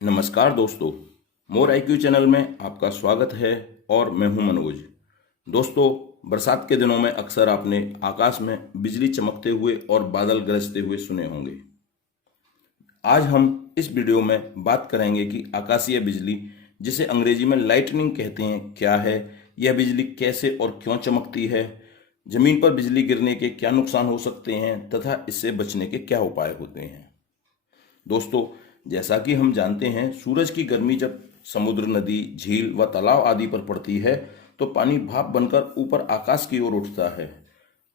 नमस्कार दोस्तों, मोर IQ channel में आपका स्वागत है और मैं हूं मनोज। दोस्तों, बरसात के दिनों में अक्सर आपने आकाश में बिजली चमकते हुए और बादल गरजते हुए सुने होंगे। आज हम इस वीडियो में बात करेंगे कि आकाशीय बिजली, जिसे अंग्रेजी में लाइटनिंग कहते हैं, क्या है, यह बिजली कैसे और क्यों चमकती है, जमीन पर बिजली गिरने के क्या नुकसान हो सकते हैं तथा इससे बचने के क्या उपाय होते हैं। दोस्तों, जैसा कि हम जानते हैं, सूरज की गर्मी जब समुद्र, नदी, झील व तालाब आदि पर पड़ती है तो पानी भाप बनकर ऊपर आकाश की ओर उठता है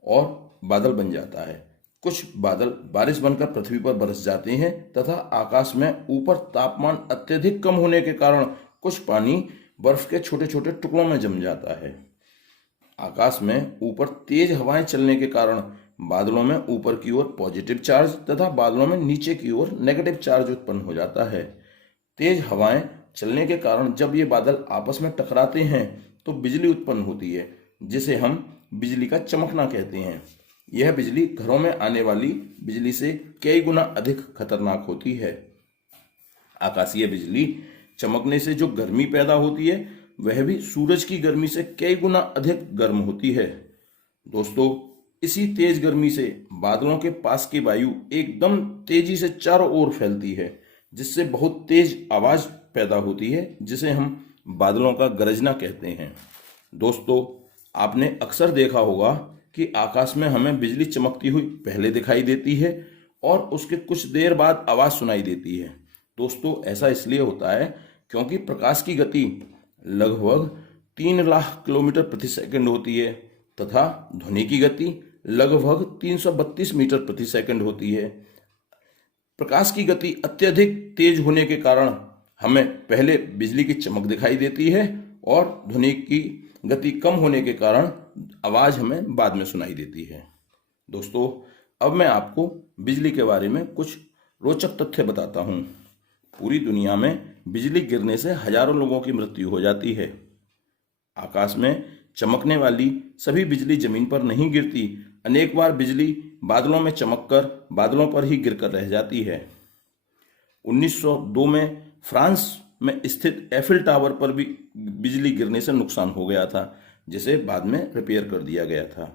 और बादल बन जाता है। कुछ बादल बारिश बनकर पृथ्वी पर बरस जाते हैं तथा आकाश में ऊपर तापमान अत्यधिक कम होने के कारण कुछ पानी बर्फ के छोटे छोटे टुकड़ों में जम जाता है। आकाश में ऊपर तेज हवाएं चलने के कारण बादलों में ऊपर की ओर पॉजिटिव चार्ज तथा बादलों में नीचे की ओर नेगेटिव चार्ज उत्पन्न हो जाता है। तेज हवाएं चलने के कारण जब ये बादल आपस में टकराते हैं तो बिजली उत्पन्न होती है, जिसे हम बिजली का चमकना कहते हैं। यह बिजली घरों में आने वाली बिजली से कई गुना अधिक खतरनाक होती है। आकाशीय बिजली चमकने से जो गर्मी पैदा होती है वह भी सूरज की गर्मी से कई गुना अधिक गर्म होती है। दोस्तों, इसी तेज गर्मी से बादलों के पास की वायु एकदम तेजी से चारों ओर फैलती है, जिससे बहुत तेज आवाज पैदा होती है, जिसे हम बादलों का गरजना कहते हैं। दोस्तों, आपने अक्सर देखा होगा कि आकाश में हमें बिजली चमकती हुई पहले दिखाई देती है और उसके कुछ देर बाद आवाज सुनाई देती है। दोस्तों, ऐसा इसलिए होता है क्योंकि प्रकाश की गति लगभग 3 लाख किलोमीटर प्रति सेकंड होती है तथा ध्वनि की गति लगभग 332 मीटर प्रति सेकंड होती है। प्रकाश की गति अत्यधिक तेज होने के कारण हमें पहले बिजली की चमक दिखाई देती है और ध्वनि की गति कम होने के कारण आवाज हमें बाद में सुनाई देती है। दोस्तों, अब मैं आपको बिजली के बारे में कुछ रोचक तथ्य बताता हूँ। पूरी दुनिया में बिजली गिरने से हजारों लोगों की मृत्यु हो जाती है। आकाश में चमकने वाली सभी बिजली जमीन पर नहीं गिरती। अनेक बार बिजली बादलों में चमककर बादलों पर ही गिरकर रह जाती है। 1902 में फ्रांस में स्थित एफिल टावर पर भी बिजली गिरने से नुकसान हो गया था, जिसे बाद में रिपेयर कर दिया गया था।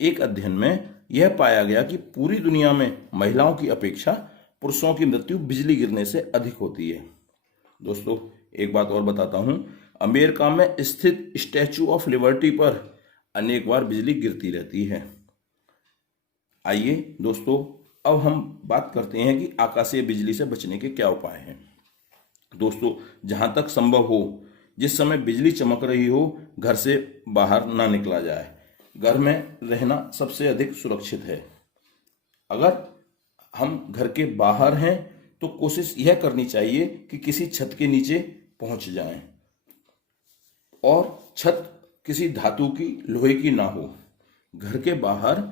एक अध्ययन में यह पाया गया कि पूरी दुनिया में महिलाओं की अपेक्षा पुरुषों की मृत्यु बिजली गिरने से अधिक होती है। दोस्तों, एक बात और बताता हूं, अमेरिका में स्थित स्टैचू ऑफ लिबर्टी पर अनेक बार बिजली गिरती रहती है। आइए दोस्तों, अब हम बात करते हैं कि आकाशीय बिजली से बचने के क्या उपाय हैं। दोस्तों, जहां तक संभव हो, जिस समय बिजली चमक रही हो, घर से बाहर ना निकला जाए। घर में रहना सबसे अधिक सुरक्षित है। अगर हम घर के बाहर हैं तो कोशिश यह करनी चाहिए कि किसी छत के नीचे पहुंच जाएं और छत किसी धातु की, लोहे की ना हो। घर के बाहर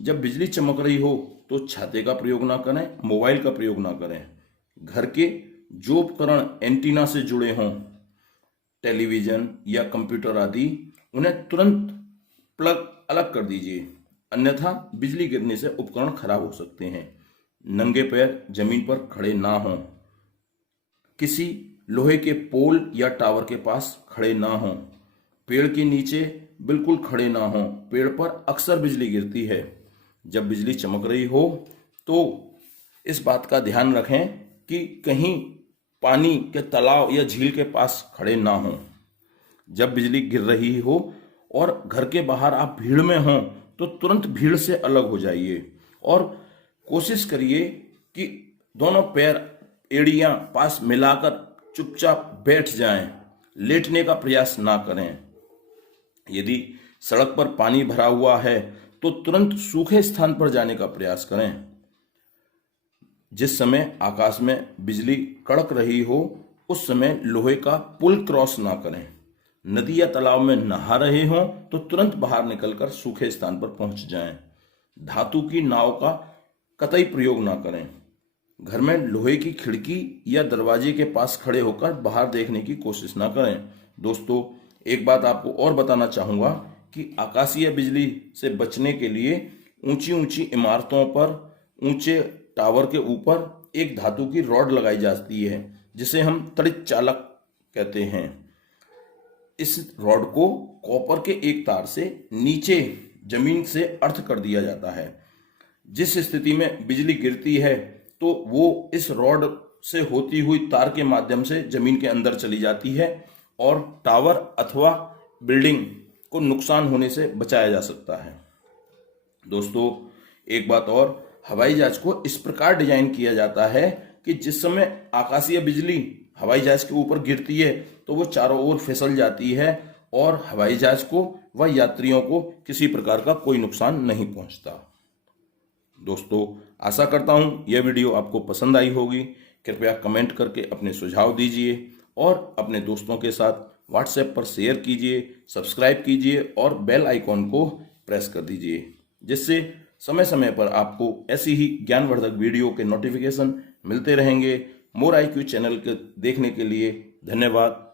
जब बिजली चमक रही हो तो छाते का प्रयोग ना करें, मोबाइल का प्रयोग ना करें। घर के जो उपकरण एंटीना से जुड़े हों, टेलीविजन या कंप्यूटर आदि, उन्हें तुरंत प्लग अलग कर दीजिए, अन्यथा बिजली गिरने से उपकरण खराब हो सकते हैं। नंगे पैर जमीन पर खड़े ना हों। किसी लोहे के पोल या टावर के पास खड़े ना हों। पेड़ के नीचे बिल्कुल खड़े ना हों। पेड़ पर अक्सर बिजली गिरती है। जब बिजली चमक रही हो तो इस बात का ध्यान रखें कि कहीं पानी के तालाब या झील के पास खड़े ना हों। जब बिजली गिर रही हो और घर के बाहर आप भीड़ में हों तो तुरंत भीड़ से अलग हो जाइए और कोशिश करिए कि दोनों पैर, एड़ियां पास मिलाकर चुपचाप बैठ जाएं। लेटने का प्रयास ना करें। यदि सड़क पर पानी भरा हुआ है तो तुरंत सूखे स्थान पर जाने का प्रयास करें। जिस समय आकाश में बिजली कड़क रही हो उस समय लोहे का पुल क्रॉस ना करें। नदी या तालाब में नहा रहे हों तो तुरंत बाहर निकलकर सूखे स्थान पर पहुंच जाएं। धातु की नाव का कतई प्रयोग ना करें। घर में लोहे की खिड़की या दरवाजे के पास खड़े होकर बाहर देखने की कोशिश ना करें। दोस्तों, एक बात आपको और बताना चाहूंगा कि आकाशीय बिजली से बचने के लिए ऊंची ऊंची इमारतों पर, ऊंचे टावर के ऊपर एक धातु की रॉड लगाई जाती है, जिसे हम तड़ित चालक कहते हैं। इस रॉड को कॉपर के एक तार से नीचे जमीन से अर्थ कर दिया जाता है। जिस स्थिति में बिजली गिरती है तो वो इस रॉड से होती हुई तार के माध्यम से जमीन के अंदर चली जाती है और टावर अथवा बिल्डिंग को नुकसान होने से बचाया जा सकता है। दोस्तों, एक बात और, हवाई जहाज को इस प्रकार डिजाइन किया जाता है कि जिस समय आकाशीय बिजली हवाई जहाज के ऊपर गिरती है तो वो चारों ओर फिसल जाती है और हवाई जहाज को व यात्रियों को किसी प्रकार का कोई नुकसान नहीं पहुंचता। दोस्तों, आशा करता हूं यह वीडियो आपको पसंद आई होगी। कृपया कमेंट करके अपने सुझाव दीजिए और अपने दोस्तों के साथ व्हाट्सएप पर शेयर कीजिए, सब्सक्राइब कीजिए और बेल आइकॉन को प्रेस कर दीजिए, जिससे समय समय पर आपको ऐसी ही ज्ञानवर्धक वीडियो के नोटिफिकेशन मिलते रहेंगे। मोर IQ चैनल के देखने के लिए धन्यवाद।